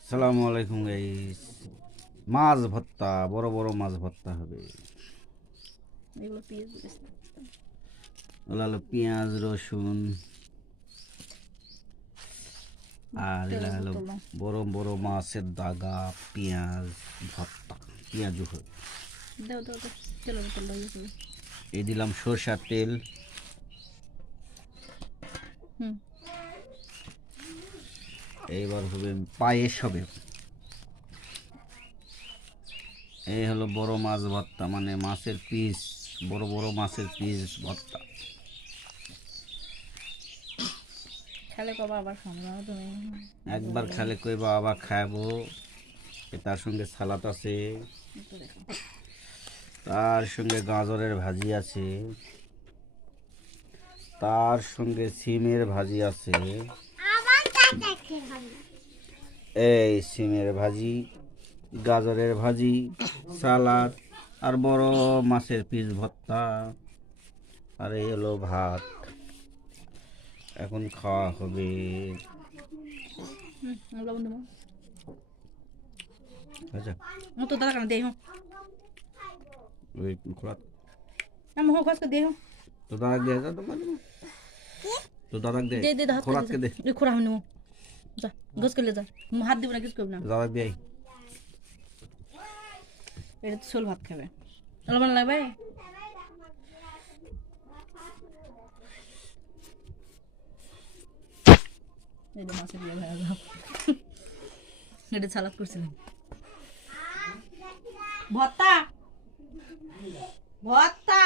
আসসালামু আলাইকুম গাইস। মাছ ভর্তা, বড় বড় মাছ ভর্তা হবে। এগুলো পেঁয়াজ বেরেস্তা। ওগুলো হলো পেঁয়াজ রসুন আর এগুলো হলো বড় বড় মাছের দাগা পেঁয়াজ ভর্তা। পেঁয়াজু হবে। দাও দাও দাও তেলের বোতল লাগিয়েছিল। এই দিলাম সরষার তেল। এইবার হবে পায়েস হবে। এই হলো বড় মাছ ভর্তা, মানে মাছের পিস, বড় বড় মাছের পিস ভর্তা। খেলে কবা আবার খাবো তুমি। একবার খেলে কইবা আবার খাবো। তার সঙ্গে সালাদ আছে, তার সঙ্গে গাজরের ভাজি আছে, তার সঙ্গে সিমের ভাজি আছে। এই সিমের ভাজি, গাজরের ভাজি, সালাদ আর বড় মাছের পিস ভর্তা। আর এই হলো ভাত। এখন খাওয়া হবে। আচ্ছা তো দাদা কেন দেই ওই খোলা আমি হোক খসকে দেই তো দাদাক দে যা, তো দাদাক দে, দে দে হাত খোলাকে দে, দে খোরা হইনো যা গস করে যা হাত দিব না কিছু করব না। দাদাক দে। এটা তো সোল ভাত খাবে অলমান লাগবে। এই যে মাছের বিয়ে ভাজা দাও। এটা সালাদ করছিলাম। ভর্তা ভর্তা